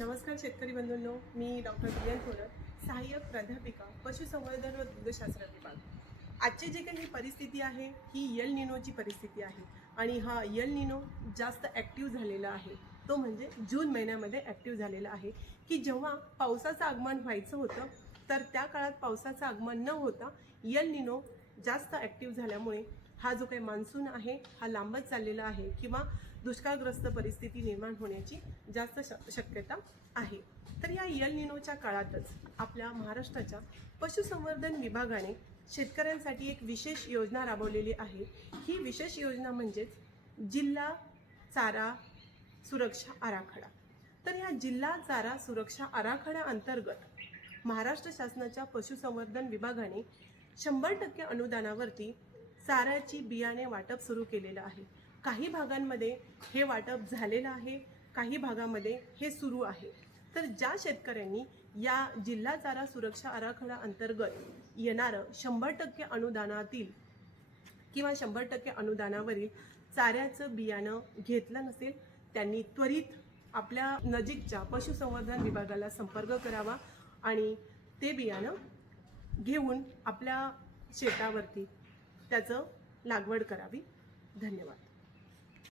नमस्कार शेतकरी बंधूंनो, मी डॉक्टर विजय थोरत, सहाय्यक प्राध्यापिका पशुसंवर्धन व दुग्धशास्त्र विभाग। आजची जी काही परिस्थिती आहे ही एल निनोची परिस्थिती आहे आणि हा एल निनो जास्त ॲक्टिव्ह झालेला आहे। तो म्हणजे जून महिन्यामध्ये ॲक्टिव्ह झालेला आहे की जेव्हा पावसाचं आगमन व्हायचं होतं तर त्या काळात पावसाचं आगमन न होता एल निनो जास्त ॲक्टिव्ह झाल्यामुळे हा जो काही मान्सून आहे हा लांबत चाललेला आहे किंवा दुष्काळग्रस्त परिस्थिती निर्माण होण्याची जास्त शक्यता आहे। तर या एल निनोच्या काळातच आपल्या महाराष्ट्राच्या पशुसंवर्धन विभागाने शेतकऱ्यांसाठी एक विशेष योजना राबवलेली आहे। ही विशेष योजना म्हणजेच जिल्हा चारा सुरक्षा आराखडा। तर या जिल्हा चारा सुरक्षा आराखड्या अंतर्गत महाराष्ट्र शासनाच्या पशुसंवर्धन विभागाने 100% अनुदानावरती चाऱ्याची बियाणे वाटप सुरू केलेलं आहे। काही भागांमध्ये हे वाटप झालेलं आहे, काही भागामध्ये हे सुरू आहे। तर ज्या शेतकऱ्यांनी या जिल्हा चारा सुरक्षा आराखडा अंतर्गत येणारं 100% अनुदानातील किंवा 100% अनुदानावरील चाऱ्याचं बियाणं घेतलं नसेल त्यांनी त्वरित आपल्या नजीकच्या पशुसंवर्धन विभागाला संपर्क करावा आणि ते बियाणं घेऊन आपल्या शेतावरती त्याचं लागवड करावी। धन्यवाद।